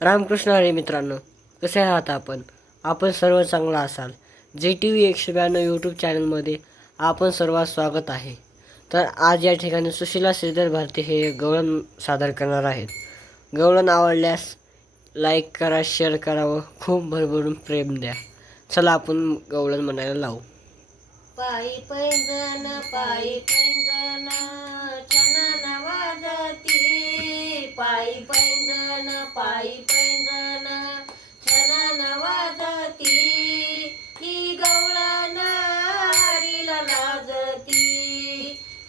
रामकृष्ण हरे मित्रांनो कसे आहात आपण? आपण सर्व चांगला असाल. जे टी व्ही एकशे ब्याण्णव यूट्यूब चॅनलमध्ये आपण सर्वात स्वागत आहे. तर आज या ठिकाणी सुशिला श्रीधर भारती हे गवळण सादर करणार आहेत. गवळण आवडल्यास लाईक करा शेअर करा व खूप भरभरून प्रेम द्या. चला आपण गवळण म्हणायला लावू. पायी पैंजण पायी पैंजण. पायी पैंजण पायी पैंजण छनन वाजती. ही गवळण हरीला लाजती.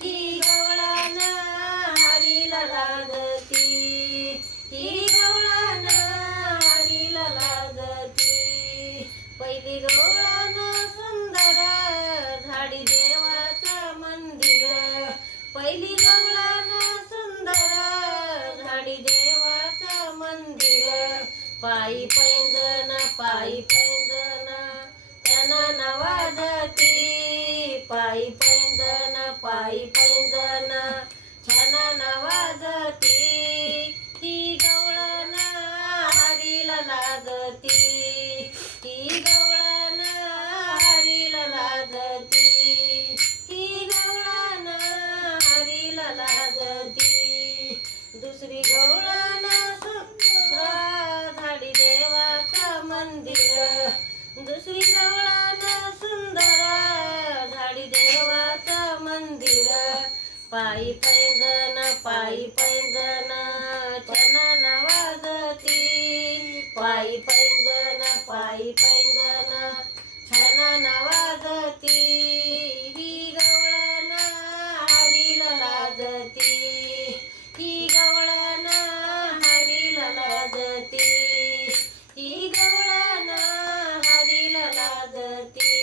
ही गवळण हरीला लाजती. ही गवळण हरीला लाजती. पहिली गवळण पायी पैंजण पायी पैंजण त्यांना नवाजती. पायी पैंजण पायी पैंजण छान वाजती ही गवळण हरीला लाजती. ही गवळण हरीला लाजती. ही गवळण हरीला लाजती. दुसरी मंदिर. दुसरी गवळण सुंदर झाडी देवाचं मंदिर. पायी पैंजण पायी पैंजण छना नवाजती. पायी पैंजण पायी पैंजण छान नवाजती. natin.